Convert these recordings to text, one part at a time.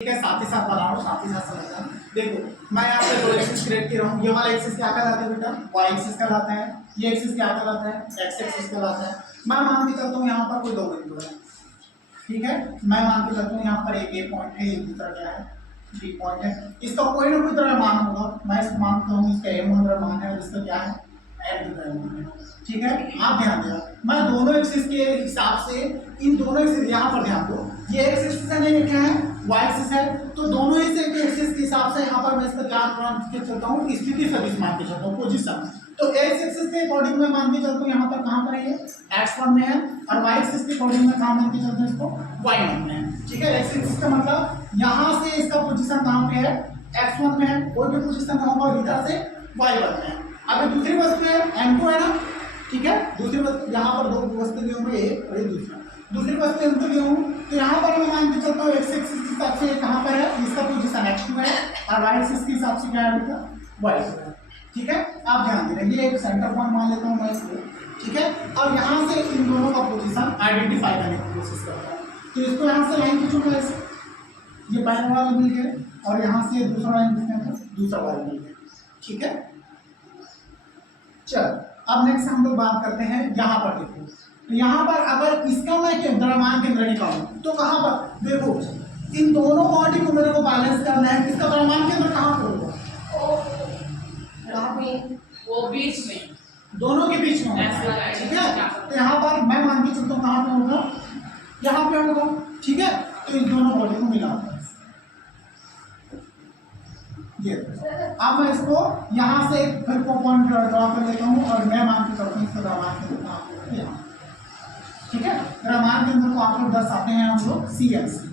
ठीक है, साथ ही साथ बना रहा हूँ, साथ ही साथ समझना। देखो मैं यहाँ पे दो एक्सिस क्रिएट कर रहा हूँ। ये वाला एक्सिस क्या कहलाता है बेटा? वाई एक्सिस कहलाता है। ये एक्सिस क्या कहलाता है? एक्स एक्सिस कहलाता है। मैं मान के चलता हूँ यहाँ पर कोई दो बिंदु है, ठीक है। मैं मान के चलता हूँ यहाँ पर एक ए पॉइंट है, एक दूसरा क्या है? बी पॉइंट है। इसका कोई ना कोई तरह मान होगा। मैं इसको मानता हूँ इसका ए मान है और इसका क्या है? ठीक है। आप ध्यान देना, मैं दोनों एक्सिस के हिसाब से इन दोनों एक्सिस, यहाँ पर ध्यान दो, ये एक्सिस है नहीं क्या है? वाई एक्सिस है। तो दोनों ही एक्सिस के हिसाब से यहाँ पर मैं इसका क्या मान के चलता हूँ? स्थिति सदिश मान के चलता हूँ, पोजीशन। तो एक्स एक्सिस के अकॉर्डिंग मैं मान के चलता हूँ यहाँ पर कहाँ पर है? ये x1 में है। और वाई एक्सिस के अकॉर्डिंग मैं कहाँ मान के चलता हूँ? इसको y1 में है। ठीक है। एक्स एक्सिस का मतलब यहाँ से इसका पोजीशन कहाँ पे है? x1 में है। कोई भी पोजीशन होगा इधर से y1 में है। अब दूसरी वस्तु है m2 है ना, ठीक है। दूसरी वस्तु यहाँ पर दो वस्तु लिए होंगे, एक और दूसरा। दूसरी वस्तु m2 लिए हूँ, तो यहाँ पर मैं मान के चलता हूँ x एक्सिस के हिसाब से कहाँ पर है? इसका पोजीशन x2 है और y एक्सिस के हिसाब से क्या है बेटा? y2 है। ठीक है। आप ध्यान देना, ये एक सेंटर पॉइंट मान लेता हूँ मैं इसको, ठीक है। और यहाँ से इन दोनों का पोजीशन आइडेंटिफाई करने की कोशिश करता हूँ। तो इसको यहाँ से लाइन खींचूंगा ऐसे, ये पहला वाला मिल गया और यहाँ से दूसरा लाइन खींचना था, दूसरा वाला मिल गया, ठीक है। चल अब नेक्स्ट हम लोग बात करते हैं यहाँ पर। देखो तो यहाँ पर अगर इसका मैं द्रव्यमान केंद्र निकालूं तो कहाँ पर? देखो इन दोनों बॉडी को मेरे को बैलेंस करना है। इसका द्रव्यमान केंद्र कहाँ पर होगा? वो बीच में, दोनों के बीच में होगा, ठीक है। तो यहाँ पर मैं मान के चलता हूँ कहाँ पे होगा? यहाँ पे होगा, ठीक है। तो इन दोनों बॉडी को मिला ये। अब मैं इसको यहाँ से फिर को पॉइंट ड्रॉ कर लेता हूँ और मैं मान के चलता हूँ इसका द्रव्यमान केंद्र, ठीक है। द्रव्यमान केंद्र को आप लोग दर्शाते हैं हम लोग CM से,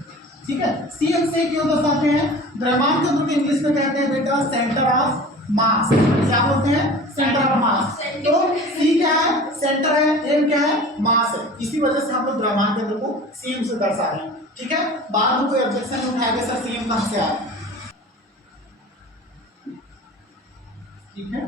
ठीक है। CM से क्यों दर्शाते हैं? द्रव्यमान केंद्र को इंग्लिश में कहते हैं बेटा सेंटर ऑफ मास। क्या बोलते हैं? Centre of mass. तो C क्या है? सेंटर है। M क्या है? मास है। इसी वजह से हम लोग द्रव्यमान केंद्र को CM से दर्शा रहे हैं, ठीक है। बाद में कोई ऑब्जेक्शन उठाएगा सर CM कहाँ से आया, ठीक है।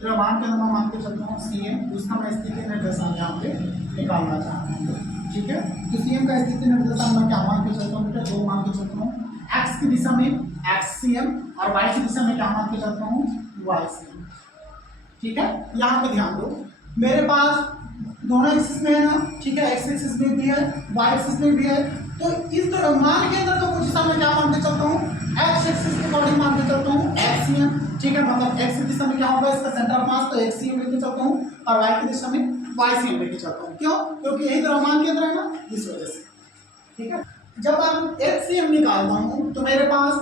द्रव्यमान केंद्र में मान के चलता हूँ CM, उसका मैं स्थिति निर्देशांक यहाँ पे निकालना चाहता हूँ, ठीक है। तो CM का स्थिति निर्देशांक मैं क्या मान के चलता हूँ बेटा? दो मान के चलता हूँ। x की दिशा में XCM और y की दिशा में क्या मान के चलता हूँ? YCM, ठीक है। यहाँ पे ध्यान दो, मेरे पास दोनों एक्सिस में है ना, ठीक है। x एक्सिस में भी है, y एक्सिस में भी है। तो इस द्रव्यमान के अंदर का पोजीशन में क्या मान के चलता हूँ? x एक्सिस के अकॉर्डिंग मान के चलता हूँ XCM, ठीक है। मतलब x की दिशा में क्या होगा? इसका सेंटर ऑफ मास, तो XCM लेके चलता हूँ और y की दिशा में YCM लेके चलता हूँ। क्यों? क्योंकि यही द्रव्यमान केंद्र है ना, इस वजह से, ठीक है। जब हम XCM निकालता हूँ तो मेरे पास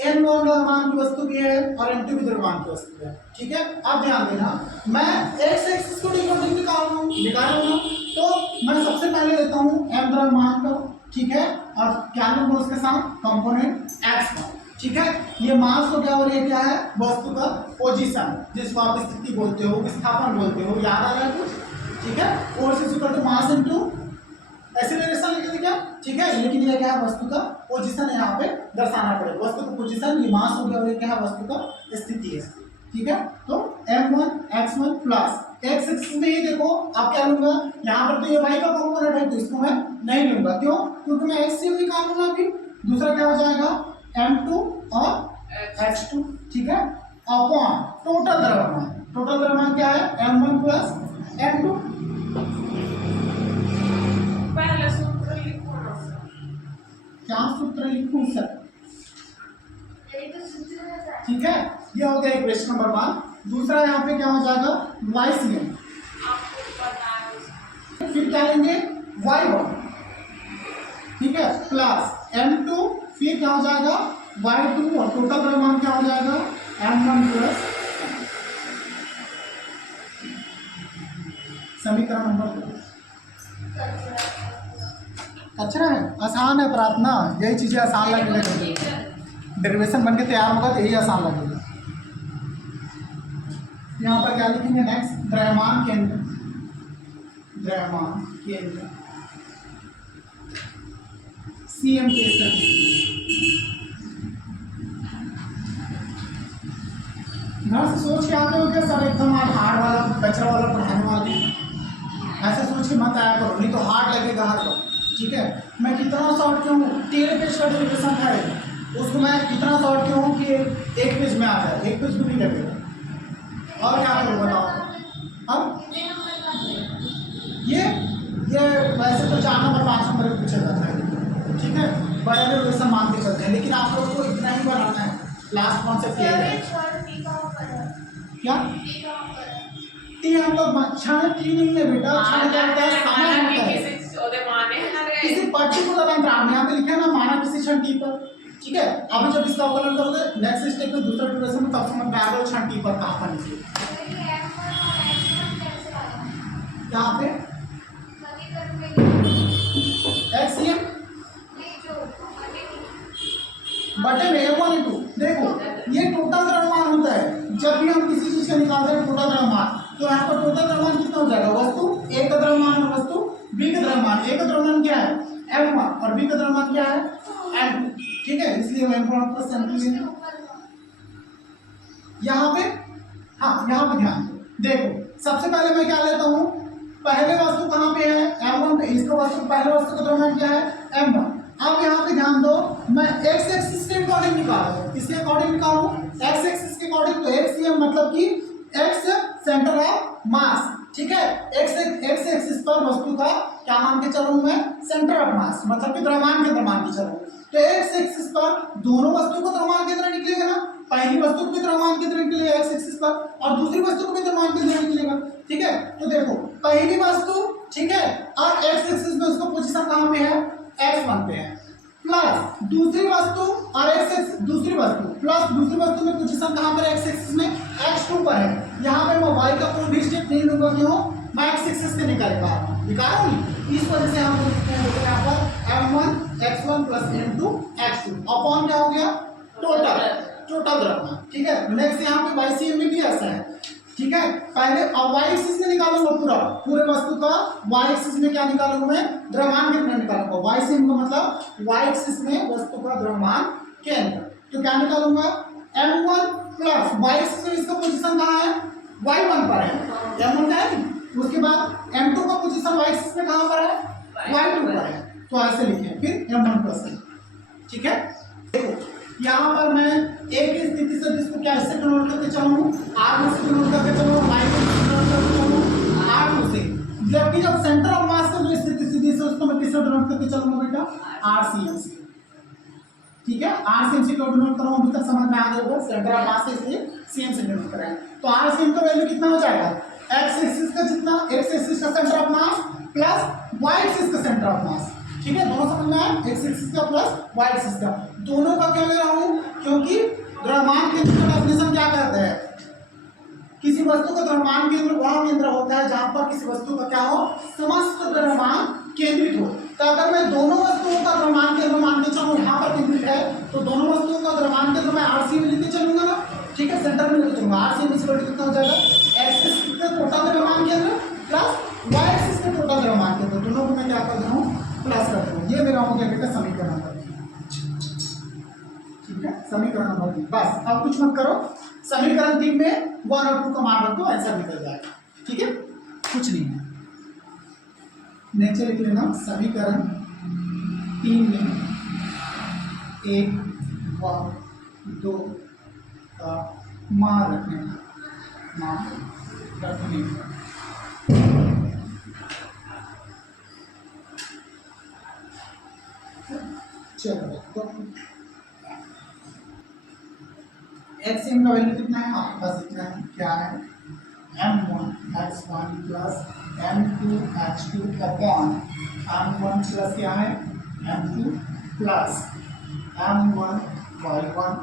M1 द्रव्यमान की वस्तु भी है और M2 भी द्रव्यमान की वस्तु है, ठीक है। अब ध्यान देना, मैं x एक्सिस को निकाल रहा हूँ, तो मैं सबसे पहले लेता हूँ M द्रव्यमान का, ठीक है। और क्या लूंगा उसके साथ? कंपोनेंट x का, ठीक है। ये मास हो गया और ये क्या है? वस्तु का पोजीशन, जिसको आप स्थिति बोलते हो, विस्थापन बोलते हो। याद आ रहा है कुछ? ठीक है। Force is equal to mass into acceleration लिख दिया, ठीक है। लेकिन ये क्या है? वस्तु का पोजीशन यहाँ पे दर्शाना पड़ेगा। वस्तु का पोजीशन, ये मास हो गया और ये क्या है? वस्तु का स्थिति है, ठीक है। तो M1 x1 plus x axis में ही देखो आप क्या लूंगा? यहाँ पर तो ये y का कंपोनेंट है, तो इसको मैं नहीं लूंगा। क्यों? क्योंकि मैं XCM निकालूंगा। अभी दूसरा क्या हो जाएगा? M2 और X2, ठीक है। अपॉन टोटल द्रव्यमान। टोटल द्रव्यमान क्या है? M1 plus M2। पहले सूत्र लिखो ना सर। क्या सूत्र लिखूं सर? यही तो सूत्र है, ठीक है। ये हो गया इक्वेशन नंबर 1। दूसरा यहाँ पे क्या हो जाएगा? YCM। आपको पता है। फिर क्या लेंगे? Y1, ठीक है, प्लस M2। फिर क्या हो जाएगा? Y2 और टोटल द्रव्यमान क्या हो जाएगा? M1 प्लस समीकरण नंबर 2। अच्छा है, आसान है प्रार्थना, यही चीजें आसान लगेगी। डेरिवेशन बन के तैयार होगा तो यही आसान लगेगा। यहाँ पर क्या लिखेंगे? नेक्स्ट द्रव्यमान केंद्र, द्रव्यमान केंद्र CM के स्थिति। घर से सोच के आते हो क्या सर एकदम हार्ड वाला कचरा वाला पढ़ाने वाले? ऐसे सोच के मत आया करो, नहीं तो हार्ड लगेगा हर बार, ठीक है। मैं कितना शॉर्ट क्यों हूँ? 13 पेज का डेरिवेशन है, एक कुछ भी नहीं लगेगा। और क्या करूँ बताओ। अब ये वैसे तो 4 नंबर 5 नंबर में पूछा जाता है, ठीक है, बड़े वैसा मान के चलते हैं, लेकिन आप लोग को इतना ही बनाना है। लास्ट कॉन्सेप्ट ये है क्या टी हम लोग क्षण टी नहीं है बेटा, क्षण क्या होता है, समय होता है किसी पर्टिकुलर अंतराल में। यहाँ पे लिखा है ना माना किसी क्षण टी पर, ठीक है। अभी जब इसका अवकलन करोगे नेक्स्ट स्टेप में दूसरा ड्यूरेशन में तब समझ में आएगा क्षण टी पर कहाँ पर निकले। यहाँ पे एक्सियम बटे में M1 M2 देखो ये टोटल द्रव्यमान होता है। जब भी हम किसी चीज का निकालते हैं टोटल द्रव्यमान, तो यहाँ पर टोटल द्रव्यमान कितना हो जाएगा, वस्तु A का द्रव्यमान और वस्तु B का द्रव्यमान। A का द्रव्यमान क्या है M1 और B का द्रव्यमान क्या है M2, ठीक है, इसलिए M1 प्लस M2 यहाँ पे। हाँ यहाँ पे ध्यान देखो, सबसे पहले मैं क्या लेता हूँ, पहले वस्तु कहाँ पे है M1 पे, इसका वस्तु पहले वस्तु का द्रव्यमान क्या है M1। अब यहाँ पे ध्यान दो, मैं x एक्सिस के अकॉर्डिंग निकाल रहा हूँ, किसके अकॉर्डिंग निकालूं, x एक्सिस के अकॉर्डिंग। तो XCM मतलब कि x सेंटर ऑफ मास, ठीक है। x एक्सिस पर वस्तु का क्या मान के चलूं मैं, सेंटर ऑफ मास, मतलब कि द्रव्यमान केंद्र मान के चलूं। तो x एक्सिस पर दोनों वस्तु को द्रव्यमान केंद्र निकलेगा ना, पहली वस्तु को भी द्रव्यमान केंद्र निकलेगा x एक्सिस पर और दूसरी वस्तु को भी द्रव्यमान केंद्र निकलेगा, ठीक है। तो देखो पहली वस्तु, ठीक है, और x एक्सिस में उसका पोजीशन कहाँ पे है, x1 पे है, प्लस दूसरी वस्तु और दूसरी वस्तु प्लस दूसरी वस्तु में पोजीशन कहाँ पर x एक्सिस में x2 पर है। यहाँ पे मैं y का कोई भी स्टेप नहीं लूंगा, क्यों, मैं x एक्सिस से निकाल रहा हूँ, इस वजह से हम लिखते हैं यहाँ पर M1 x1 plus M2 x2 upon क्या हो गया, टोटल द्रव्यमान, ठीक है। नेक्स्ट यहाँ पे YCM में भी ऐसा है, ठीक है। पहले y एक्सिस में निकालूंगा पूरे वस्तु का, y एक्सिस में क्या निकालूंगा मैं, द्रव्यमान केंद्र निकालूंगा। YCM का मतलब y एक्सिस में वस्तु का द्रव्यमान केंद्र, तो क्या निकालूंगा M1 प्लस y एक्सिस में इसका पोजीशन कहाँ है, y1 पर है, M1 का है। उसके बाद M2 का पोजीशन y एक्सिस में कहाँ पर है, y2 पर है। तो ऐसे लिखे फिर M1 प्लस, ठीक है। देखो यहाँ पर मैं एक ही स्थिति से जिसको क्या इससे कन्वर्ट करके चलूँ, R2 से कन्वर्ट करके चलूँ, Y2 से कन्वर्ट करके चलूँ, R2 से, जबकि जब सेंटर ऑफ मास का जो स्थिति से उसको मैं किससे कन्वर्ट करके चलूँगा बेटा, RCM से, ठीक है। RCM से क्यों कन्वर्ट करूँ, अभी तक समझ में आ गया, सेंटर ऑफ मास से इसलिए CM से कन्वर्ट करें। तो RCM का वैल्यू कितना हो जाएगा, x एक्सिस का जितना, x एक्सिस का centre of mass plus y axis का सेंटर ऑफ मास, ठीक है। दोनों समझ में आए, x एक्सिस का प्लस y एक्सिस का, दोनों का क्यों ले रहा हूँ, क्योंकि द्रव्यमान केंद्र का डेफिनेशन क्या कहते हैं, किसी वस्तु का द्रव्यमान केंद्र वह केंद्र होता है जहां पर किसी वस्तु का क्या हो, समस्त द्रव्यमान केंद्रित हो। तो अगर मैं दोनों वस्तुओं का द्रव्यमान केंद्र मान के चलूं, यहाँ पर केंद्रित है, तो दोनों वस्तुओं का द्रव्यमान केंद्र मैं RCM में लेके चलूंगा ना, ठीक है, सेंटर में लेके चलूंगा। RCM कितना हो जाएगा, x एक्सिस का टोटल द्रव्यमान केंद्र प्लस y एक्सिस का टोटल द्रव्यमान केंद्र, दोनों को मैं क्या कर रहा हूँ, प्लस कर रहा हूँ। ये मेरा हो गया बेटा समीकरण नंबर, ठीक है, समीकरण नंबर 3। बस अब कुछ मत करो, समीकरण 3 में 1 और 2 का मान रखो, आंसर निकल जाएगा, ठीक है, कुछ नहीं है। नीचे लिख लेना समीकरण 3 में 1 और 2 का मान रखने चलो तो XCM का वैल्यू कितना है, आपके पास इतना है, क्या है, M1 x1 plus M2 h2 upon M1 plus क्या है, M2 plus M1 y1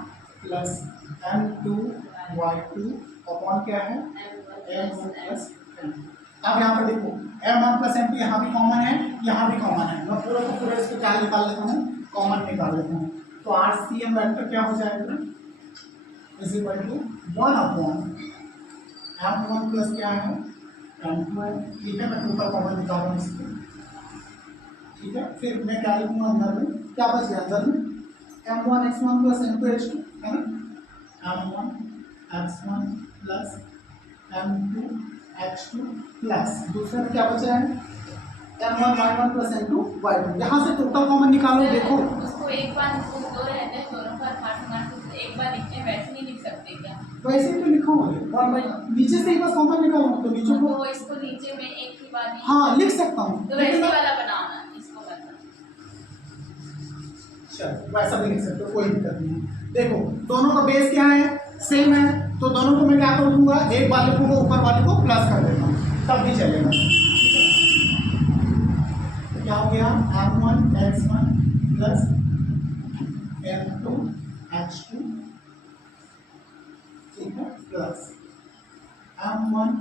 plus M2 y2 upon क्या है, M1 प्लस M2। अब यहाँ पर देखो M1 प्लस M2 यहाँ भी कॉमन है, यहाँ भी कॉमन है, मैं पूरा को पूरा इसको क्या निकाल लेता हूँ, कॉमन निकाल लेता हूँ। तो RCM वेक्टर क्या हो जाएगा, is equal to 1 upon M1 plus क्या है, M2 है, ठीक है। मैं टोटल कॉमन निकाल रहा हूँ इसको, ठीक है। फिर मैं क्या लिखूंगा अंदर में, क्या बच गया अंदर में, M1 x1 plus M2 h2 है ना, M1 x1 plus M2 h2 plus दूसरे में क्या बचा है, M1 y1 plus M2 y2। यहाँ से टोटल कॉमन निकालो, देखो उसको एक बार दो रहते हैं, दोनों का एक बार लिखते हैं, वैसे नहीं लिख सकते क्या? वैसे ही तो लिखा हुआ है और मैं नीचे से ही बस कॉमन निकालूं तो नीचे को तो इसको नीचे में एक ही बार हाँ लिख सकता हूँ तो वैसे वाला बनाना इसको करना। चल वैसा भी लिख सकते हो, कोई दिक्कत नहीं है। देखो दोनों का बेस क्या है, सेम है, तो दोनों को मैं क्या कर दूंगा, एक वाले को ऊपर वाले को प्लस कर देता हूँ, तब भी चलेगा। तो क्या हो गया, m1 x1 plus m2 x2, ठीक है, plus m1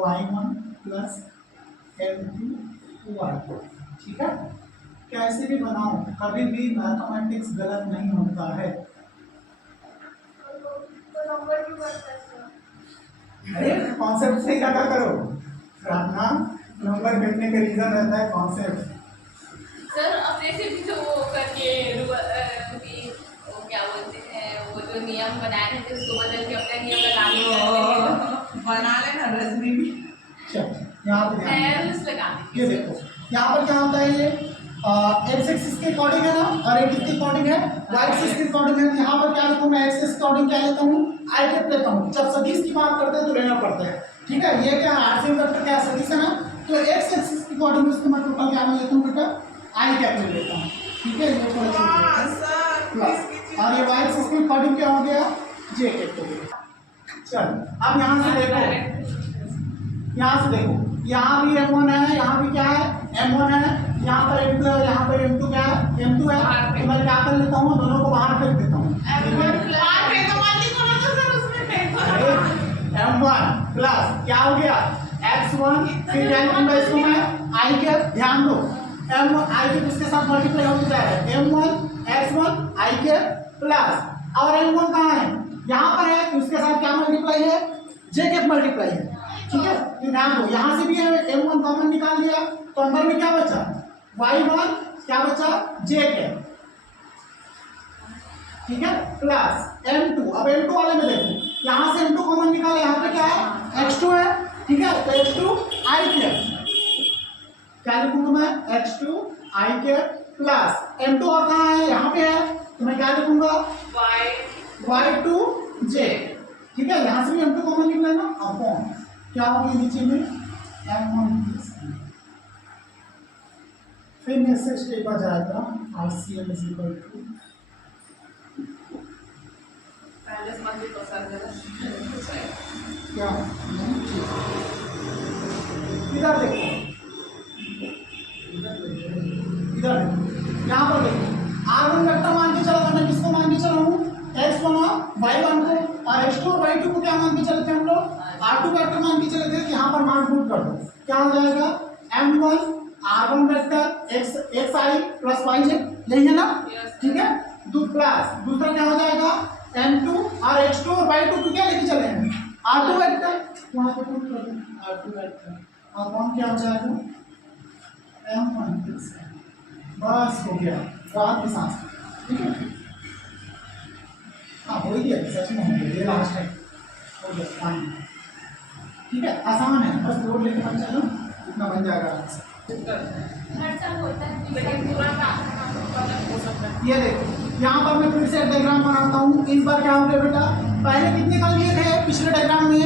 y1 plus m2 y2, ठीक है। कैसे भी बनाओ कभी भी मैथमेटिक्स गलत नहीं होता है। तो नंबर भी बढ़ सकता है। अरे कॉन्सेप्ट से क्या करो, अपना नंबर करने का रीजन रहता है कॉन्सेप्ट। सर अब जैसे भी तो वो करके वो क्या बोलते हैं, वो जो नियम बनाए थे उसको बदल के अपना नियम बना लेना रजनी भी। चल यहाँ पे ध्यान रूल्स लगा दो। ये देखो यहाँ पर क्या होता है, ये एक्स एक्सिस के अकॉर्डिंग है ना, और एक किसके अकॉर्डिंग है, वाई एक्सिस के अकॉर्डिंग है। यहाँ पर क्या लिखूँ मैं, एक्स एक्सिस के अकॉर्डिंग क्या लेता हूँ, आई कैप लेता हूँ। जब सदिश की बात करते हैं तो लेना पड़ता है, ठीक है। ये क्या है, आरसीएम वेक्टर क्या है, सदिश है ना, तो एक्स एक्सिस के अकॉर्डिंग उसको मैं टोटल क्या लेता हूँ बेटा, आई कैप ले लेता हूँ, ठीक है। ये प्लस और ये वाई एक्सिस के अकॉर्डिंग क्या हो गया, जे कैप हो गया। चल अब यहाँ से देखो, यहाँ से देखो, यहाँ भी m1 है, यहाँ भी क्या है m1 है, यहाँ पर m2 है, यहाँ पर m2 क्या है, m2 है। तो मैं क्या कर लेता हूँ, दोनों को बाहर फेंक देता हूँ। m1 प्लस क्या हो गया x1, फिर क्या लिखूंगा इसको मैं, i के, ध्यान दो m1 i के उसके साथ मल्टीप्लाई हो जाएगा, m1 x1 i के प्लस और m1 कहाँ है, यहाँ पर है, उसके साथ क्या मल्टीप्लाई है, j के मल्टीप्लाई है, ठीक है। तो ध्यान दो यहाँ से भी m1 कॉमन निकाल लिया, तो अंदर में क्या बचा, y1 क्या बचा, j के, ठीक है, प्लस m2। अब m2 वाले में देखो, यहाँ से m2 कॉमन निकाले, यहाँ पे क्या है x2 है, ठीक है, तो x2 i के, क्या लिखूंगा मैं, x2 i के प्लस m2 और कहाँ है, यहाँ पे है, तो मैं क्या लिखूंगा, y2 j, ठीक है। यहाँ से भी m2 कॉमन निकला ना, अपॉन क्या हो गया नीचे में m1 फिर मैसेज स्टेप आ जाएगा RCM इज इक्वल टू, पहले समझ तो सर क्या इधर देखो, इधर यहाँ पर देखो, R1 वेक्टर मान के चलो, मैं किसको मान के चला हूँ, x1 और y1 को, और x2 और y2 को क्या मान के चले थे हम लोग, R2 वेक्टर मान के चले थे। यहाँ पर मान पुट कर दो, क्या हो जाएगा, m1 R1 vector xi plus yj, यही है ना, ठीक है। प्लस दूसरा क्या हो जाएगा, m2 और x2 और y2 को क्या लेके चले हैं, R2 वेक्टर, वहाँ पे पुट कर दो R2 वेक्टर, और कौन क्या हो जाएगा, m1 बस हो गया, बात के साथ, ठीक है। हाँ हो गया, सच में हो गया, ये लास्ट है, हो गया फाइन, ठीक है, आसान है, बस लोड लेके हम चलो, इतना बन जाएगा आराम से। हर साल होता है लेकिन पूरा काम हो सकता है। ये देखो यहाँ पर मैं फिर से डायग्राम बनाता हूँ। इस बार क्या हो गया बेटा, पहले कितने कण लिए थे पिछले डायग्राम में,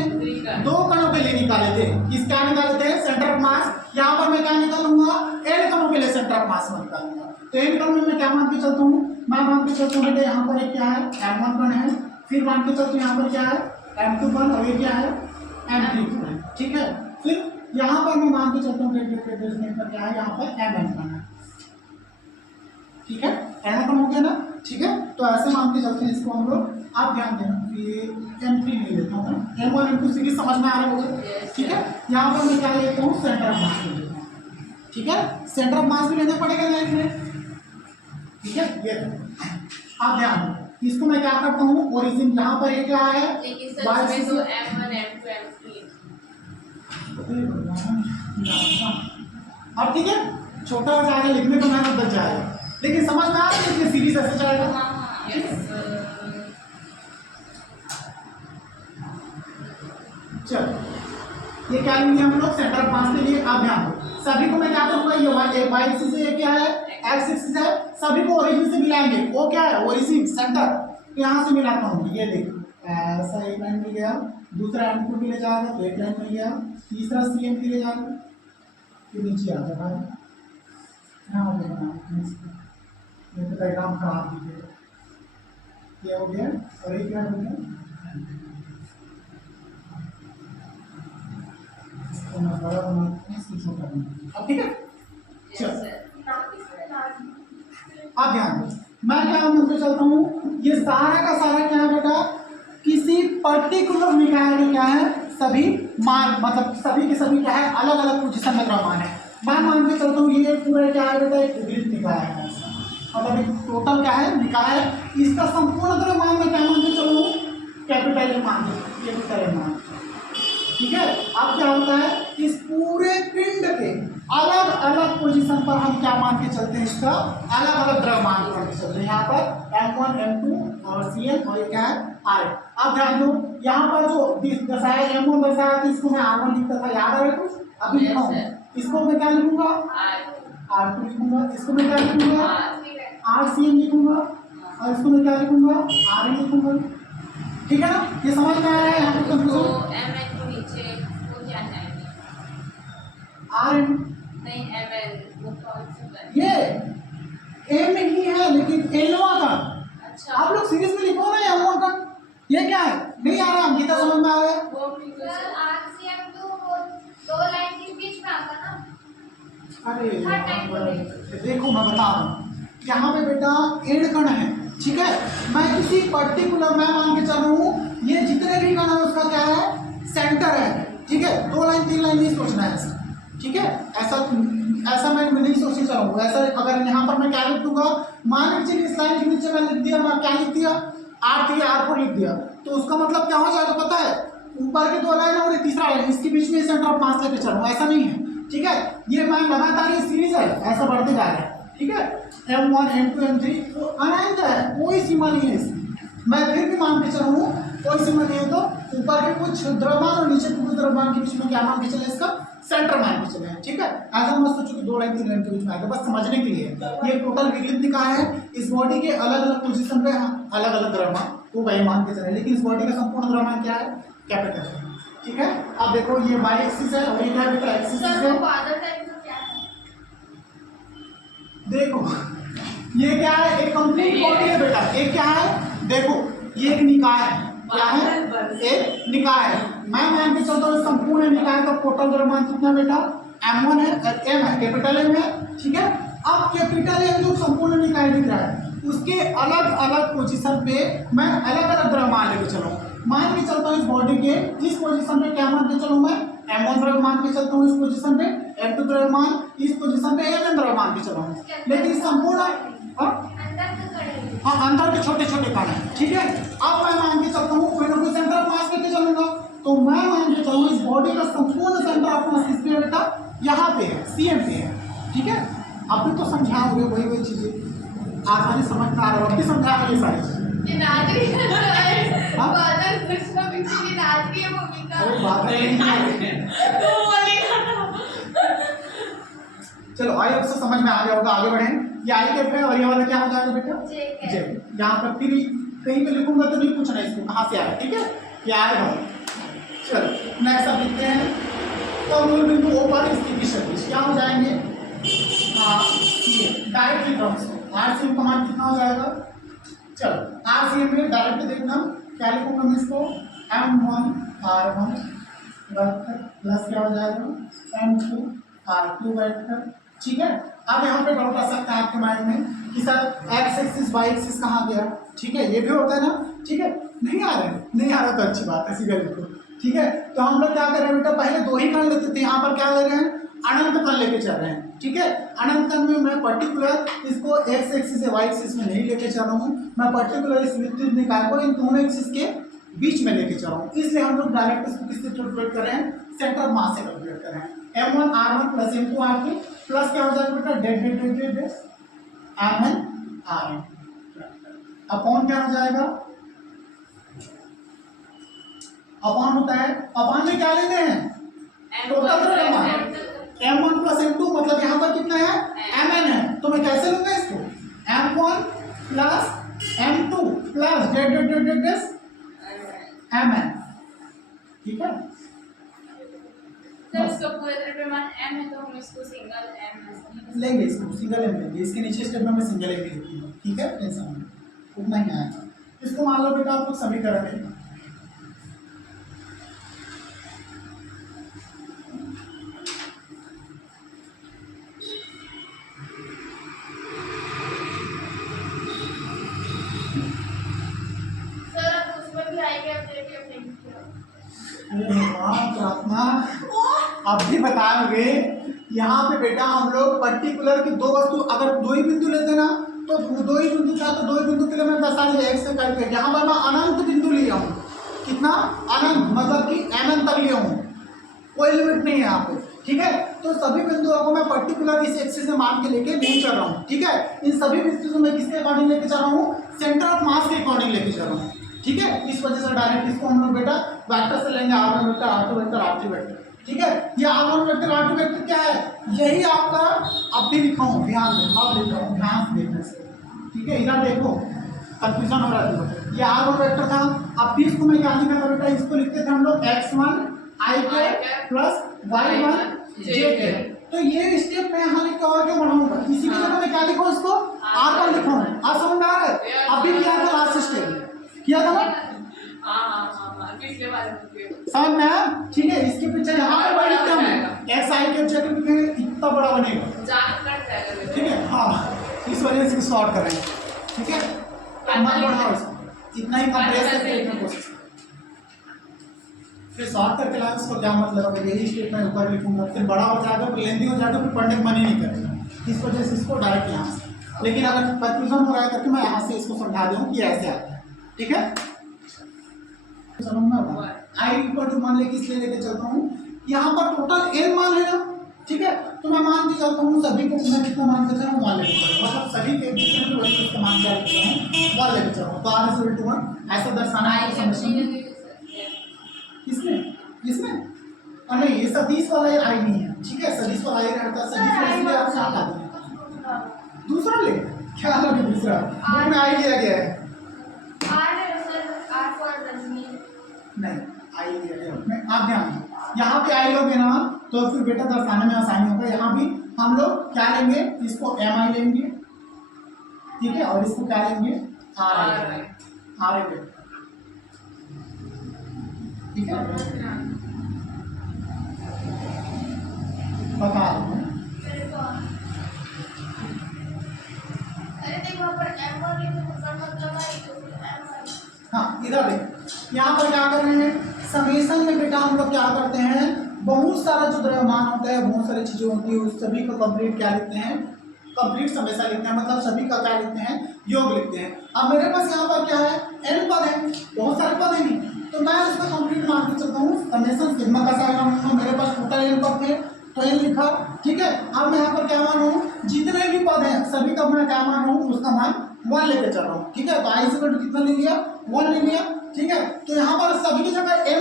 2 कणों के लिए निकाले थे, किस क्या निकाले थे, सेंटर ऑफ मास। यहाँ पर मैं क्या निकालूंगा, n कणों के लिए सेंटर ऑफ मास में निकालूंगा। तो n कण में मैं क्या मान के चलता हूँ, मैं मान के चलता हूँ बेटा यहाँ पर एक क्या है, m1 कण है, फिर मान के चलता हूँ यहाँ पर क्या है, m2 कण, और ये क्या है, m3 कण, ठीक है। फिर यहाँ पर मैं मान के चलता हूँ पर क्या है, यहाँ पर mn कण है, ठीक है, n कण हो गया ना, ठीक है। तो ऐसे मान के चलते हैं इसको हम लोग। आप ध्यान देना कि m3 नहीं लेता हूँ, m1 m2 सीरीज समझ में आ रहा होगा, ठीक है। यहाँ पर मैं क्या लेता हूँ, सेंटर ऑफ मास ले लेता हूँ, ठीक है। सेंटर ऑफ मास भी लेना पड़ेगा लाइन में, ठीक है। ये आप ध्यान दो, इसको मैं क्या करता हूँ, ओरिजिन यहाँ पर एक क्या है, लेकिन सर इसमें तो m1 m2 m3 अब ठीक है, छोटा हो जाएगा, लिखने को मेहनत बच जाएगा, लेकिन समझ में आ रहा है कि सीरीज ऐसे चलेगा। चलो ये क्या लेंगे हम लोग, सेंटर ऑफ मास के लिए। आप ध्यान दो, सभी को मैं क्या करूंगा, ये y एक्सिस से क्या है, x एक्सिस है, सभी को ओरिजिन से मिलाएंगे। वो क्या है, ओरिजिन सेंटर, तो यहाँ से मिलाता हूँ, ये देखो ऐसा एक लाइन मिल गया, दूसरा M2 के लिए जाएगा तो एक लाइन मिल गया, तीसरा CM के लिए जाएगा फिर नीचे आ जाएगा। यहाँ हो गया ये तो डायग्राम खराब हो गया, क्या हो गया और ये क्या हो गया, इसको मैं बड़ा बनाता हूँ, इसको छोटा बनाता हूँ। अब ठीक है, चलो अब ध्यान दो, मैं क्या मानते चलता हूँ, ये सारा का सारा क्या है बेटा, किसी पर्टिकुलर निकाय में क्या है, सभी मान मतलब सभी के सभी क्या है, अलग अलग पोजीशन में द्रव्यमान है। मैं मान के चलता हूँ ये पूरा क्या है बेटा, एक विद्युत निकाय है, मतलब एक टोटल क्या है निकाय है, इसका संपूर्ण द्रव्यमान में क्या मान के चलो, कैपिटल M मान के, कैपिटल M मान, ठीक है। अब क्या होता है, इस पूरे पिंड के अलग अलग पोजीशन पर हम क्या मान के चलते हैं, इसका अलग अलग द्रव्यमान मान के चलते हैं। यहाँ पर M1 M2 और CN और ये क्या है RN। अब ध्यान दो, यहाँ पर जो दर्शाया M1 दर्शाया था, इसको मैं R1 लिखता था, याद है कुछ, अभी लिखाऊँ, इसको मैं क्या लिखूंगा R2 लिखूंगा, इसको मैं क्या लिखूंगा RCN लिखूंगा और इसको मैं क्या लिखूंगा RN लिखूंगा, ठीक है ना। ये समझ में आ रहा है यहाँ पर कंफ्यूजन, RN नहीं MN वो कौन सा ये M ही है लेकिन N1 का, अच्छा आप लोग सीरीज में लिखो ना M1 का, ये क्या है नहीं आ रहा, गीता समझ में आ रहा है, वो सर RCM तो वो दो लाइन के बीच में आता ना। अरे हर टाइम को देखो मैं बता रहा हूँ, यहाँ पे बेटा एड कण है, ठीक है, मैं किसी पर्टिकुलर मैं मान के चल रहा हूँ, ये जितने भी कण है उसका क्या है सेंटर है, ठीक है, 2 लाइन 3 लाइन नहीं सोचना है ऐसा, ठीक है, ऐसा मैं नहीं सोच चलूँगा, ऐसा अगर यहाँ पर मैं क्या लिख दूंगा, मान लीजिए इस लाइन के नीचे मैं लिख दिया, मैं क्या लिख दिया R3 R4 लिख दिया, तो उसका मतलब क्या हो जाएगा पता है, ऊपर के 2 लाइन और तीसरा लाइन, इसके बीच में सेंटर ऑफ मास लेके चलूँगा, ऐसा नहीं है, ठीक है, ये मैं लगातार ये सीरीज है, ऐसा बढ़ते जा रहा है, ठीक है, M1 M2 M3 तो अनंत है, कोई सीमा नहीं है इसकी, मैं फिर भी मान के चलूँ कोई सीमा नहीं है, तो ऊपर के कुछ द्रव्यमान और नीचे के कुछ द्रव्यमान के बीच में क्या मान के चले, इसका सेंटर मान के चले, ठीक है। ऐसा मत सोचो कि 2 लाइन 3 लाइन के बीच में आएगा, बस समझने के लिए ये टोटल विकलित निकाय है, इस बॉडी के अलग अलग पोजीशन पे अलग अलग द्रव्यमान वो वही मान के चले, लेकिन इस बॉडी का संपूर्ण द्रव्यमान क्या है, कैपिटल है, ठीक है। अब देखो ये y एक्सिस है और ये क्या बेटा एक्सिस सर है, वो बादल टाइप का क्या है? देखो ये क्या है, एक कंप्लीट बॉडी है बेटा, एक क्या है देखो, ये एक निकाय है, क्या है एक निकाय है, मैं मान के चलता हूँ संपूर्ण निकाय का टोटल द्रव्यमान कितना बेटा M1 है, M है, कैपिटल M है, ठीक है। अब कैपिटल M जो संपूर्ण निकाय दिख रहा है उसके अलग अलग पोजीशन पे मैं अलग अलग द्रव्यमान लेके चलूँ, मान के चलता हूँ इस बॉडी के इस पोजीशन पे क्या मान के चलूँ मैं M1 द्रव्यमान के चलता हूँ, इस पोजीशन पे M2 द्रव्यमान, इस पोजीशन पे MN द्रव्यमान के चलूँ, लेकिन संपूर्ण अंदर तो करेंगे। हाँ अंदर के छोटे छोटे कण हैं, ठीक है। अब मैं मान के चलता हूँ कोई ना कोई सेंटर ऑफ मास लेके चलूंगा, तो मैं मान के चलूँ इस बॉडी का संपूर्ण सेंटर ऑफ मास किस पे है बेटा, यहाँ पे है, CM पे है, ठीक है। अभी तो समझाओगे वही चीजें, आसानी समझ में आ रहा है, अभी समझाओगे ये सारी चीजें, ये नाजरी है, हाँ? बादल कृष्ण बिल्कुल की नाजरी है भूमिका, अरे बात नहीं, तो बोलेगा चलो आई अब से समझ में आ गया होगा, आगे बढ़े, ये आई कैप है और ये वाला क्या हो जाएगा बेटा JK। जे, यहाँ पर फिर कहीं पे लिखूंगा तो नहीं पूछना इसको कहाँ से आया, ठीक है, क्या आएगा। चलो नेक्स्ट अब लिखते हैं, तो मूल बिंदु O पर स्थिति सदिश क्या हो जाएंगे, डायरेक्टली टर्म्स RCM का मान कितना हो जाएगा, चलो RCM में डायरेक्ट देखना क्या लिखूंगा मैं इसको M1 R1 प्लस क्या हो जाएगा M2 R2 बैठकर, ठीक है। अब यहाँ पे डाउट आ सकता है आपके माइंड में कि sir x axis y axis कहाँ गया, ठीक है, ये भी होता है ना, ठीक है, नहीं आ रहा तो अच्छी बात है, सीधा लिखो, ठीक है। तो हम लोग क्या कर रहे हैं बेटा, पहले 2 ही कण लेते थे, यहाँ पर क्या ले रहे हैं अनंत कण लेके चल रहे हैं, ठीक है। अनंत कण में मैं पर्टिकुलर इसको एक्स एक्सिस या वाई एक्सिस में नहीं लेके चल रहा हूँ, मैं पर्टिकुलर इस विद्युत निकाय को इन दोनों एक्सिस के बीच में लेके चल रहा हूँ, इसलिए हम लोग डायरेक्ट इसको किससे कैलकुलेट कर रहे हैं, सेंटर ऑफ मास से कैलकुलेट कर रहे हैं, M1 R1 plus M2 R3 plus क्या हो जाएगा बेटा डेड M1 RN अपॉन क्या हो जाएगा, अपॉन होता है, अपॉन में क्या लेते हैं टोटल द्रव्यमान, M1 प्लस M2 मतलब यहाँ पर कितना है MN है, तो मैं कैसे लूंगा इसको M1 plus M2 plus dead M है, ठीक है। सर इसका पूरा द्रव्यमान m है तो हम इसको सिंगल m लेंगे, इसको सिंगल एम लेंगे, इसके नीचे स्टेप में मैं सिंगल एम लिखूंगा, ठीक है, टेंशन नहीं, उतना ही आएगा। इसको मान लो बेटा आप लोग समीकरण है, सर अब उसमें भी आई कैप दे के फेंक दिया। अरे भगवान प्रार्थना आप भी बताओगे। यहाँ पे बेटा हम लोग पर्टिकुलर की दो वस्तु अगर दो ही बिंदु लेते ना तो दो ही बिंदु था, तो दो ही बिंदु के लिए मैं बता दिया एक्स से करके। यहाँ पर मैं अनंत बिंदु लिया हूँ, कितना अनंत, मतलब कि अनंत तक लिया हूँ, कोई लिमिट नहीं है यहाँ पे, ठीक है। तो सभी बिंदुओं को मैं पर्टिकुलर इस एक्सिस से मान के लेके नहीं चल रहा हूँ, ठीक है। इन सभी बिंदुओं को मैं किसके अकॉर्डिंग लेके चल रहा हूँ, सेंटर ऑफ मास के अकॉर्डिंग लेके चल रहा हूँ, ठीक है। इस वजह से डायरेक्ट इसको हम लोग बेटा वेक्टर से लेंगे, r1 vector, r2 vector, r3 vector, ठीक है। ये r1 वेक्टर r2 वेक्टर क्या है, यही आपका अब भी लिखा हूँ, ध्यान दे, अब लिख रहा हूँ ध्यान से देखने से, ठीक है। इधर देखो कंफ्यूजन हो रहा है, ये r1 वेक्टर था, अब भी इसको मैं क्या लिखा था बेटा, इसको लिखते थे हम लोग x1 i k plus y1 j k। तो ये स्टेप मैं यहाँ लिख के और क्यों बढ़ाऊंगा, इसी की जगह मैं क्या लिखूँ, इसको r1 लिखूँ, आप समझ में आ रहा है। अभी किया था लास्ट स्टेप, किया था ना, हाँ पिछले बार समझ में आया, ठीक है। इसके पीछे यहाँ पर बड़ी कम एक्स आई के जगह लिखेंगे, इतना बड़ा बनेगा, जान कट जाएगा, ठीक है। हाँ इस वजह से सॉर्ट कर रहे हैं, ठीक है। मत बढ़ाओ इसको, इतना ही कंप्रेस करके लिखने की कोशिश, फिर सॉर्ट करके लाओ। इसको क्या मतलब है, यही स्टेप मैं ऊपर लिखूंगा, फिर बड़ा हो जाएगा, फिर लेंदी हो जाएगा, फिर पढ़ने का मन ही नहीं करेगा। इस वजह से इसको डायरेक्ट यहाँ से, लेकिन अगर कंफ्यूजन हो रहा है करके मैं यहाँ से इसको समझा दूँ कि ऐसे आता है, ठीक है। चलो मैं आई इक्वल टू मान लेके इसलिए लेके चलता हूँ, यहाँ पर टोटल एन मान है ना, ठीक है। तो मैं मान के चलता हूँ सभी को मैं कितना मान के चल रहा हूँ, वन लेके चल रहा हूँ, मतलब सभी के जितने भी वस्तु का मान क्या लेके चल रहा हूँ, वन लेके चल रहा हूँ। तो आर इक्वल टू वन ऐसा दर्शाना है समझिए। किसमें इसमें और नहीं, ये सदिश वाला आई नहीं है, ठीक है। सदिश वाला आई रहता है, सदिश वाला इसलिए आप यहाँ ला दिए, दूसरा ले क्या लगे, दूसरा बुक में आई दिया गया है, नहीं आई दिया गया है। आप ध्यान दो, यहाँ पे आई लोगे ना तो फिर बेटा दर्शाने में आसानी होगा। यहाँ भी हम लोग क्या लेंगे, इसको एम आई लेंगे, ठीक है, और इसको क्या लेंगे, आर आई, आर आई लेंगे, ठीक है। बता दो, अरे देखो वहाँ पर M1 लिखो तो मतलब है तो M1। हाँ इधर देख, यहाँ पर क्या कर रहे हैं, समेशन में बेटा हम लोग क्या करते हैं, बहुत सारा जो द्रव्यमान होता है, बहुत सारी चीजें होती है, उस सभी को कंप्लीट क्या लिखते हैं, कंप्लीट समेशन लिखते हैं, मतलब सभी का क्या लिखते हैं, योग लिखते हैं। अब मेरे पास यहाँ पर क्या है, n पद है, बहुत सारे पद है नहीं, तो मैं उसको कंप्लीट मान के चलता हूँ समेशन सिग्मा का साइन। मेरे पास टोटल n पद थे तो n लिखा, ठीक है। अब मैं यहाँ पर क्या मान रहा हूँ, जितने भी पद हैं सभी का मैं क्या मान रहा हूँ, उसका मान 1 लेके चल रहा हूँ, ठीक है। तो आई इक्वल टू कितना ले लिया, 1 ले लिया, ठीक है। तो यहाँ पर सभी की जगह m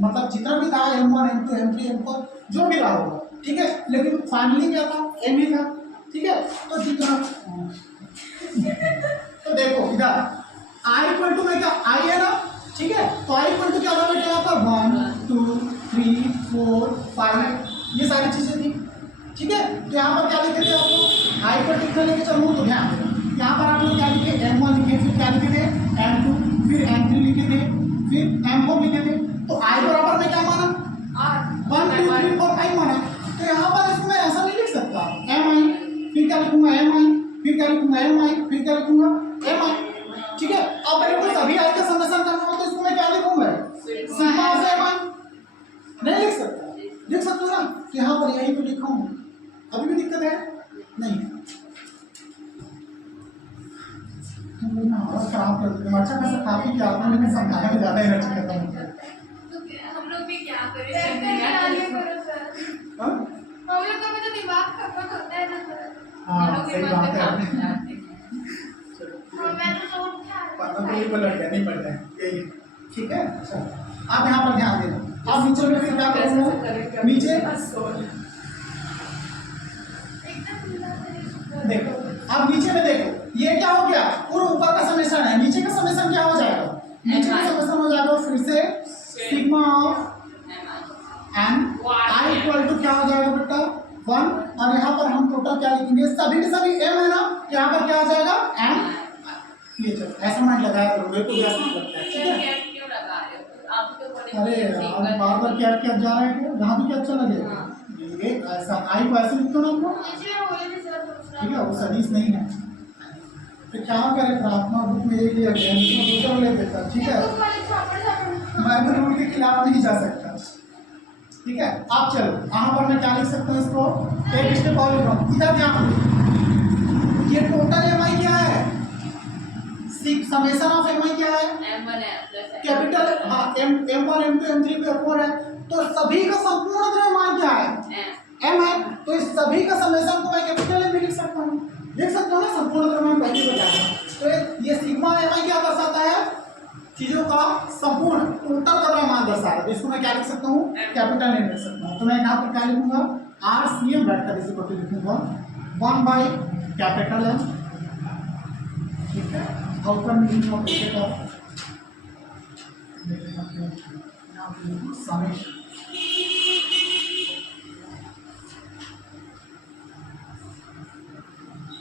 मतलब जितना भी था m1 m2 m3 m4 जो भी रहा होगा, ठीक है। लेकिन फाइनली क्या था, m ही था, ठीक है। तो जितना तो देखो इधर i इक्वल टू में क्या i है ना, ठीक है। तो i इक्वल टू क्या था बेटा, यहाँ पर 1 2 3 4 5 ये सारी चीजें थी, ठीक है। तो यहाँ पर क्या लिखे थे आपको, i इक्वल टू कितना लेके चलूँ, तो ध्यान देना यहाँ पर आप लोग क्या लिखे, m1 लिखे, फिर क्या लिखे थे m2, फिर m3 लिखे थे, फिर m4 लिखे थे। तो i बराबर में क्या माना, 1 2 3 4 5 माना। तो यहाँ पर इसको मैं ऐसा नहीं लिख सकता, mi फिर क्या लिखूंगा, mi फिर क्या लिखूंगा, mi फिर क्या लिखूंगा, mi, ठीक है। अब मेरे को सभी i का समेशन करना हो तो इसको मैं क्या लिखूंगा, सिग्मा से mi नहीं लिख सकता, लिख सकता ना, कि यहाँ पर यही तो लिखा हूँ। अभी भी दिक्कत है नहीं, खराब कर देते, अच्छा खासा काफी क्या आपने, लेकिन समझाने में ज्यादा एनर्जी खत्म होता है। तो हम लोग भी क्या करें, हाँ? हम लोग का भी तो दिमाग खपत होता है ना सर। हाँ सही बात है, मैं तो सोच क्या पता तो पलट गया, नहीं पलटा है यही, ठीक है। अच्छा आप यहाँ पर ध्यान देना, आप नीचे में फिर क्या करोगे, नीचे देखो, आप नीचे में देखो, ये क्या हो गया, पूरा ऊपर का समेशन है, नीचे का समेशन क्या हो जाएगा, नीचे का समेशन हो जाएगा फिर से sigma of m i equal to क्या हो जाएगा बेटा 1 और यहाँ पर हम टोटल क्या लिखेंगे सभी के सभी एम है ना यहाँ पर क्या आ जाएगा एम ये चलो ऐसा मैंने लगाया करो मेरे को भी ऐसा लगता है ठीक है क्यों लगा रहे हो आप तो बोले अरे आप बार बार क्या क्या जा रहे हैं जहाँ भी क्या अच्छा लगेगा ये ऐसा आई को ऐसे लिख दो ना हम लोग इसलिए हो गई थी सर दूसरा ठीक है वो सदीश नहीं है तो क्या करें प्रार्थना बुक में एक लिया गया दूसरा ले देता ठीक है तो वाले छापड़ छापड़ मैं भी रूल के खिलाफ नहीं जा सकता ठीक है आप चलो यहाँ पर मैं क्या लिख सकता हूँ इसको एक स्टेप और लिख रहा हूँ इधर ध्यान दो ये टोटल एम आई क्या है समेशन ऑफ एम आई क्या है m1 है प्लस कैपिटल हाँ m1 m2 m3 m4 है तो सभी का संपूर्ण द्रव्यमान क्या है m है तो इस सभी का समेशन को मैं कैपिटल एम भी लिख सकता हूँ ना संपूर्ण द्रव्यमान पहले बताया तो ये सिग्मा एम आई क्या दर्शाता है चीजों का संपूर्ण टोटल द्रव्यमान दर्शा रहा है तो इसको मैं क्या लिख सकता हूँ कैपिटल एम लिख सकता हूँ तो मैं यहाँ पर क्या लिखूंगा आर सी एम वेक्टर इसी को लिखूंगा 1 बाई कैपिटल एम ठीक है outer meaning of summation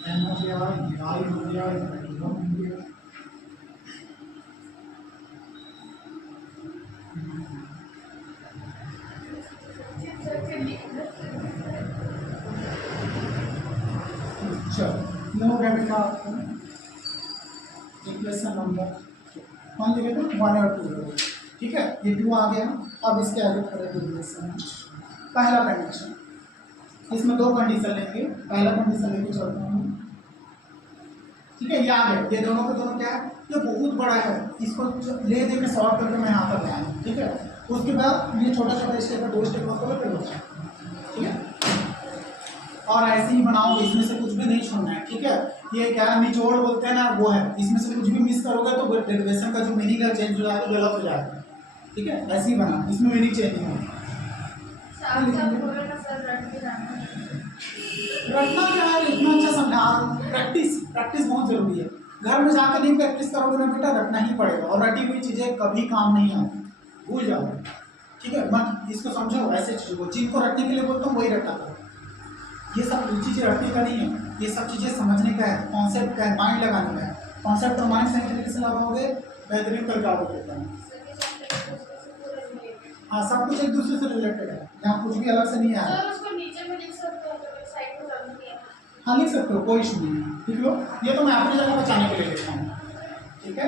M हो गया आई हो गया हो गया चलो ये हो गया बेटा आपको इक्वेशन नंबर मान लीजिए तो 1 और 2 ठीक है ये 2 आ गया अब इसके आगे खड़े इक्वेशन पहला कंडीशन इसमें 2 कंडीशन लेंगे पहला कंडीशन लेके चलता हूँ ठीक है ये आ गए ये दोनों के दोनों क्या है ये बहुत बड़ा है इसको ले दे के सॉल्व करके मैं यहाँ पर लाया ठीक है उसके बाद ये छोटा छोटा स्टेप 2 स्टेप होता है ठीक है और ऐसे ही बनाओगे इसमें से कुछ भी नहीं छोड़ना है ठीक है ये क्या निचोड़ बोलते हैं ना वो है इसमें से कुछ भी मिस करोगे तो डेरिवेशन का जो मीनिंग है चेंज हो जाएगा गलत हो जाएगा ठीक है ऐसे ही बना इसमें मीनिंग चेंज नहीं होगा साफ साफ बोलो ना सर रट के जाना रटना क्या है इतना अच्छा समझा प्रैक्टिस बहुत जरूरी है घर में जाकर नहीं प्रैक्टिस करोगे ना बेटा रटना ही पड़ेगा और रटी हुई चीज़ें कभी काम नहीं आती भूल जाओ ठीक है मत इसको समझो ऐसे चीज़ों को जिनको रटने के लिए बोलता हूँ वही रटा करो ये सब चीज़ें रटने का नहीं है ये सब चीज़ें समझने का है कॉन्सेप्ट का है माइंड लगाने का है कॉन्सेप्ट और माइंड सही तरीके से लगाओगे बेहतरीन परिणाम होता है हाँ सब कुछ एक दूसरे से रिलेटेड है यहाँ कुछ भी अलग से नहीं आया सर उसको नीचे में लिख सकते हो तो साइड में रख दिया हाँ लिख सकते हो कोई इशू नहीं है ठीक लो ये तो मैं अपनी जगह बचाने के लिए लिखता हूँ ठीक है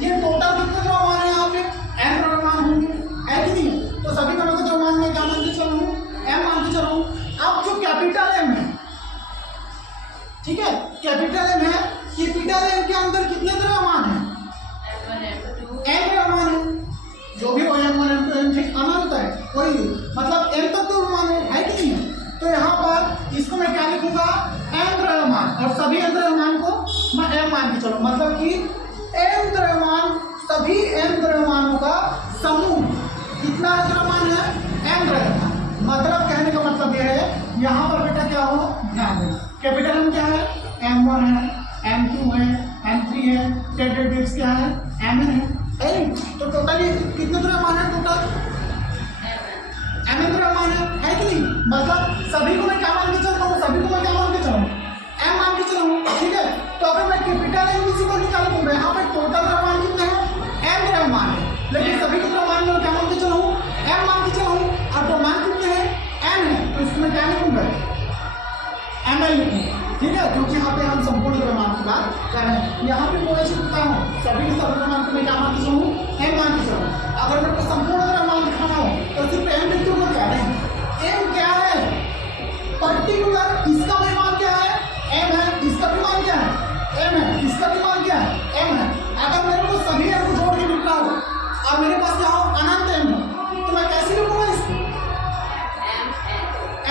ये टोटल कितने जो हमारे यहाँ पे एम द्रव्यमान होंगे है कि नहीं तो सभी का मतलब द्रव्यमान में क्या मान के चलूँ एम मान के चलूँ अब जो कैपिटल एम है ठीक है कैपिटल एम है कैपिटल एम के अंदर कितने द्रव्यमान है एम द्रव्यमान है जो भी हो M1 M2 M3 अनंत है कोई मतलब m तक द्रव्यमान है कि नहीं तो यहाँ पर इसको मैं क्या लिखूंगा m द्रव्यमान और सभी m द्रव्यमान को मैं m मान के चलो मतलब कि m द्रव्यमान सभी m द्रव्यमानों का समूह कितना द्रव्यमान है m द्रव्यमान मतलब कहने का मतलब यह है यहाँ पर बेटा क्या हो ध्यान देना कैपिटल M क्या है M1 है M2 है M3 है डेरिवेटिव्स क्या है Mn है तो टोटल ये कितने द्रव्यमान है टोटल एम द्रव्यमान है कि नहीं मतलब सभी को मैं क्या मान के चलता हूँ सभी को मैं क्या मान के चलूँ एम मान के चलूँ ठीक है तो अगर मैं कैपिटल एम किसी को निकालूंगा यहाँ पे टोटल द्रव्यमान कितने हैं एम द्रव्यमान है लेकिन सभी के द्रव्यमान में क्या मान के चलूँ एम मान के चलूँ और द्रव्यमान कितने हैं एम है तो इसको मैं क्या लिखूंगा एम एल लिखूंगा ठीक है क्योंकि यहाँ पे हम संपूर्ण द्रव्यमान की बात कर रहे हैं यहाँ पे मैं लिखता हूँ सभी के सभी द्रव्यमान को मैं क्या मान के चलूँ एम मान के चलूँ अगर मेरे को संपूर्ण द्रव्यमान लिखना हो तो सिर्फ एम लिख दूंगा क्या नहीं एम क्या है पर्टिकुलर इसका भी मान क्या है एम है इसका भी मान क्या है एम है इसका भी मान क्या है एम है अगर मेरे को सभी एम को जोड़ के लिखना हो और मेरे पास क्या हो अनंत एम हो तो मैं कैसे लिखूंगा इसको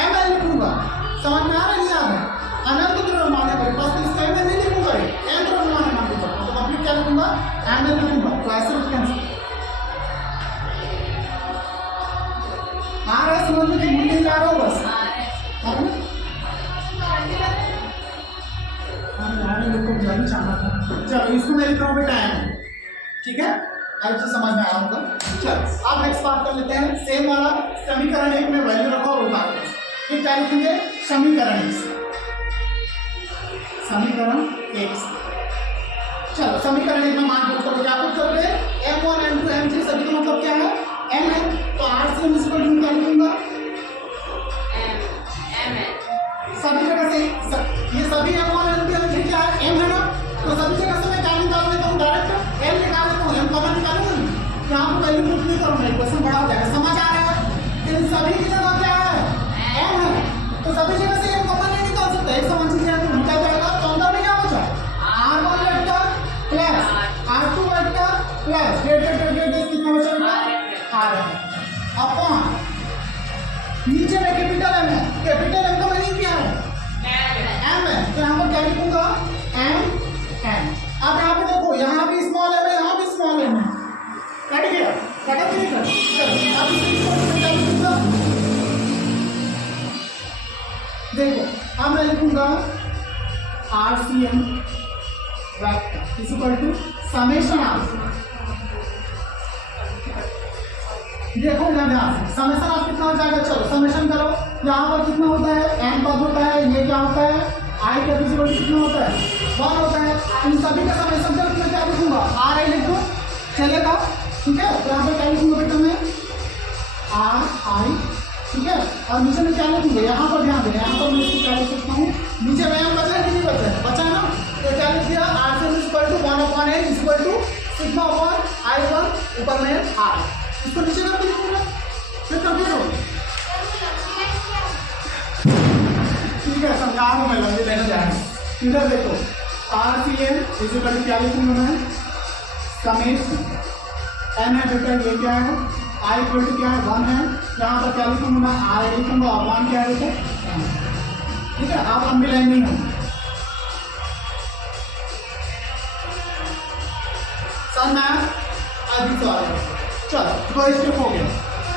एम एल लिखूंगा समझ में आ रहा है नहीं आ रहा है अनंत द्रव्यमान है मेरे पास तो इसका मैं नहीं लिखूंगा एम द्रव्यमान है मान लीजिए तो कंप्लीट क्या लिखूंगा एम एल लिखूंगा तो ऐसे लिख कैंसिल आ रहा है समझ में कि नहीं जा रहा हो बस चलो इसको मैं लिख रहा हूँ बेटा एम ठीक है, हर चीज समझ में आया होगा। चल अब नेक्स्ट बात कर लेते हैं, सेम वाला समीकरण एक में वैल्यू रखो और उतार दो। फिर क्या लिखेंगे, समीकरण एक, समीकरण एक। चलो समीकरण एक में मान पुट करो, क्या पुट करोगे, m1 m2 m3 सभी का मतलब क्या है, m है, तो RCM इक्वल टू क्या लिखूंगा, m है, सभी जगह से ये सभी m1 m2 m3 क्या है, m है ना, तो सभी जगह से मैं क्या निकाल लेता हूँ, डायरेक्ट m निकाल लेता हूँ, m कॉमन निकालूंगा ना, यहाँ पे वैल्यू पुट नहीं करूंगा, इक्वेशन बड़ा हो जाएगा, समझ आ रहा है। इन सभी की जगह क्या है, m है, तो सभी जगह से m कॉमन नहीं निकाल सकते, एक समान चीज है तो निकल जाएगा, तो अंदर में क्या बचा, r1 vector plus r2 vector plus कितना बचा बेटा, r है अपॉन नीचे में कैपिटल m है, कैपिटल m का मीनिंग क्या है, m है, तो यहाँ पर क्या लिखूंगा, m n। अब यहाँ पे देखो, यहाँ भी स्मॉल m है, यहाँ भी स्मॉल m है, कट गया, कट गया, चलो अब इसे क्या लिखूंगा, देखो अब मैं लिखूंगा RCM vector is equal to summation of, देखो ना ध्यान से, समेशन ऑफ कितना हो जाएगा, चलो समेशन करो, यहाँ पर कितना होता है, n पद होता है, ये क्या होता है, i का इक्वल कितना होता है, 1 होता है, इन सभी का समेशन करके मैं क्या लिखूंगा, ri लिख दो, चलेगा, ठीक है, तो यहाँ पर क्या लिखूंगा बेटा मैं, ri, ठीक है, और नीचे में क्या लिखूंगा, यहाँ पर ध्यान देना, यहाँ पर मैं इसको क्या लिख सकता हूँ, नीचे में बचा है कि नहीं बचा है, बचा है ना, तो क्या लिख दिया, RCM equal to 1/n equal to sigma upon i1 ऊपर में r, इसको नीचे कर दीजिए, फिर कंप्लीट हो, ठीक है, समझा हूँ मैं, लंबी लेने जाएंगे, इधर देखो RCM इज इक्वल टू क्या लिखूंगा मैं, समेशन n है बेटा, ये क्या है, i इक्वल टू क्या है, 1 है, यहाँ पर क्या लिखूंगा मैं, r लिखूंगा, अपॉन क्या है बेटा, ठीक है, आप लंबी लाइन नहीं होंगे, सर मैं अभी तो आ गया, चलो 2 स्टेप हो गया,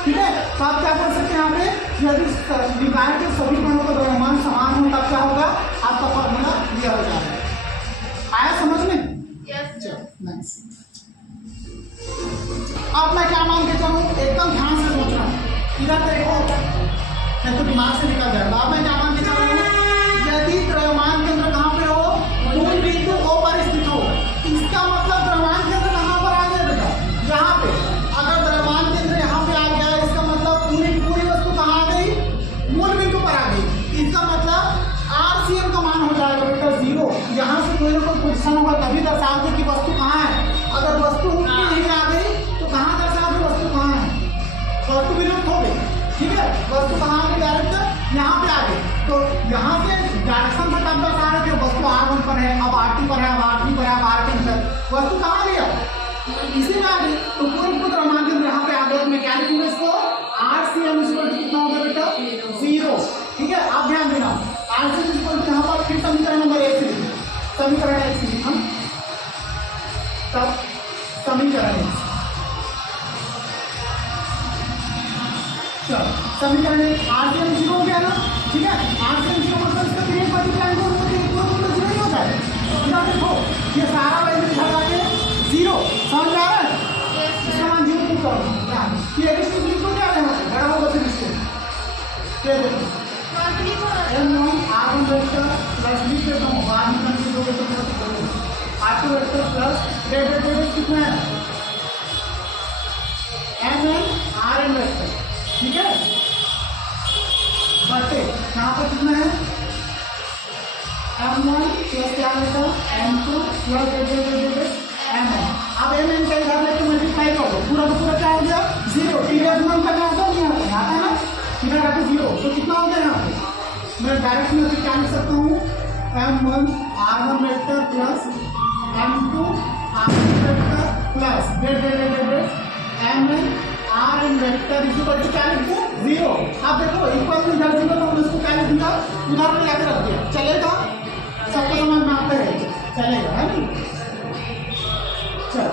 ठीक है, तो आप क्या कर सकते हैं, यहाँ पे यदि विकार के सभी कणों का द्रव्यमान समान हो तब क्या होगा, आपका फॉर्मूला दिया हो जाएगा, आया समझ में, चलो नेक्स्ट। अब मैं क्या मान के चलूँ, एकदम ध्यान से सोचना, इधर देखो नहीं तो दिमाग से निकल जाएगा, अब मैं क्या मान के चलूँ, यदि द्रव्यमान केंद्र कहाँ पे हो, मूल बिंदु O पर स्थित हो, इसका मतलब द्रव्यमान केंद्र कहाँ पर आ गया बेटा, यहाँ पे, अगर द्रव्यमान केंद्र यहाँ पे आ गया, इसका मतलब पूरी वस्तु कहाँ आ गई, मूल बिंदु पर आ गई, इसका मतलब RCM का मान हो जाएगा बेटा 0, यहाँ से कोई ना कोई पोजीशन होगा तभी दर्शाओगे कि वस्तु कहाँ है, अगर वस्तु नहीं आ गई तो कहाँ दर्शाओगे वस्तु कहाँ है, वस्तु विलुप्त हो गई, ठीक है, वस्तु कहाँ आ गई, डायरेक्ट यहाँ पे आ गई, तो यहाँ से डायरेक्शन पर तब बता रहे थे वस्तु R1 पर है, अब R2 पर है, अब R3 पर है, अब R के अंदर वस्तु कहाँ गया, इसी में आ गई, तो पूर्ण द्रव्यमान केंद्र यहाँ पे आ गया, तो मैं क्या लिखूंगा इसको, RCM इक्वल टू कितना होगा बेटा, 0, ठीक है, आप ध्यान देना, RCM इक्वल टू यहाँ पर फिर समीकरण नंबर 1 से लिखो, समीकरण 1 से लिखा, तब समीकरण 1, चलो समीकरण 1 RCM 0 हो गया ना, ठीक है, RCM 0 मतलब इसका फिर एक मल्टीप्लाई करो तो ये पूरा 0 ही होता है, इधर देखो ये सारा वैल्यू इधर आके 0, समझ आ रहा है, इसका मान 0 पुट करो, ये एक चीज लिखो क्या है, बड़ा होगा फिर इसको, ये देखो m1 r1 वेक्टर प्लस लिख देता हूँ, बाद में कंफ्यूज हो गए तो मत करो, r2 वेक्टर प्लस डेट कितना है, mn rn वेक्टर, ठीक है, बटे यहाँ पर कितना है, m1 प्लस क्या होता है, m2 प्लस mn, अब mn का इधर लेके मल्टीप्लाई करो, पूरा का पूरा क्या हो गया 0, पीरियड में करना होता नहीं आता है ना, इधर आके 0, तो कितना हो गया यहाँ पे, मैं डायरेक्ट में क्या लिख सकता हूँ, m1 r1 vector plus m2 r2 vector plus mn rn vector equal to क्या लिख दूँ 0, अब देखो इक्वल टू इधर 0 तो मैं इसको क्या लिख दूँगा, उधर पे जाकर रख दिया, चलेगा, सबको समझ में आता है, चलेगा है नहीं, चल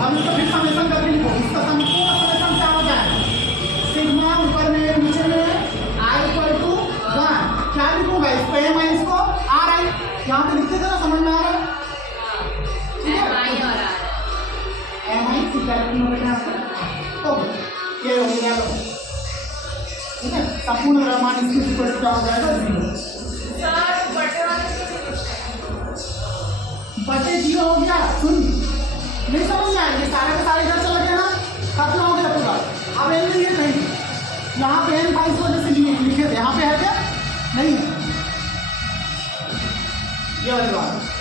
हम इसका फिर समेशन करके लिखो, इसका संपूर्ण समेशन क्या हो जाएगा, सिग्मा ऊपर में नीचे में i इक्वल टू 1, क्या लिखूंगा इसको m है, इसको r i, यहाँ पे लिखते थे ना, समझ में आ रहा है, ठीक है, संपूर्ण द्रव्यमान इसकी इक्वल टू क्या हो जाएगा 0। सर बटे वाले से भी लिखते हैं। बटे 0 हो गया, सुन नहीं समझ में आया, ये सारे का सारे इधर चला गया ना, खत्म हो गया पूरा। अब एन लिए कहीं यहाँ पे एन फाइव वजह से लिए लिखे थे, यहाँ पे है क्या नहीं है, ये वाली बात।